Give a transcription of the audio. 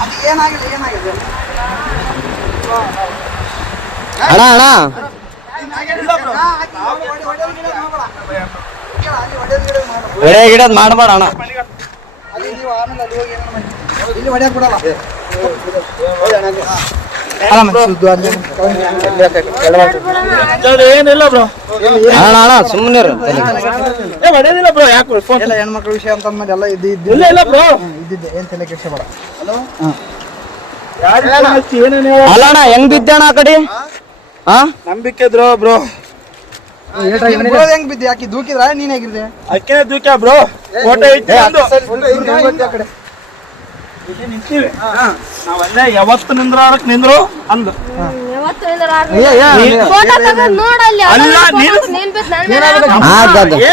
ಅದು ಏನಾಗಿಲ್ಲ ಏನಾಗಿದೆ ಅಣ್ಣ ಅಣ್ಣ ಒಡೆ ಗಿಡದ್ ಮಾಡಬೇಡ ಅಣ್ಣ ಅಲ್ಲಿ ನೀವು ಆಮೇಲೆ ಅಲ್ಲಿ ಹೋಗಿ ಏನಾರ ಮಾಡಿ. ಇಲ್ಲಿ ಹೊಡ್ಯಾಕ್ ಬಿಡಲ್ಲ ಸುದ್ದು ಅಲ್ಲಿ ಏನಿಲ್ಲ ಬ್ರೋ ಅಣ್ಣ ಅಣ್ಣ ಸುಮ್ಮನೆ ಏ ಬ್ರೋ ಯಾಕೆ ಫೋನ್ ಎಲ್ಲ ಹೆಣ್ಮಕ್ಳ ವಿಷಯ ಅಂತ ಅಂದ್ಮೇಲೆ ಎಲ್ಲ ಇದ್ದು ಇದ್ದು. ಇಲ್ಲ ಇಲ್ಲ ಬ್ರೋ ಇದ್ದಿದ್ದೆ ಏನ್ ತಲೆ ಕೆಡ್ಸ್ಕೊಬೇಡ ಏನೇನು ಅಲ್ಲ ಅಣ್ಣ ಹೆಂಗ್ ಬಿದ್ದೆ ಅಣ್ಣ ಆ ಕಡೆ? ಹಾ ನಂಬಿಕೆ ದ್ರೋ ಬ್ರೋ ಹೆಂಗ್ ಬಿದ್ದೆ? ಆಕಿ ದೂಕಿದ್ರ? ನೀನ್ ಹೇಗಿದ್ದೆ? ಅಕ್ಕೇನೆ ದೂಕ್ಯ ಬ್ರೋ ಫೋಟೋ ಇಲ್ಲಿ ನಿಂತೀವಿ. ನಾವೆಲ್ಲ ಯಾವತ್ತು ನಿಂದ್ರಾರಕ್ ನಿಂದ್ರು? ಅಂದು. ಏ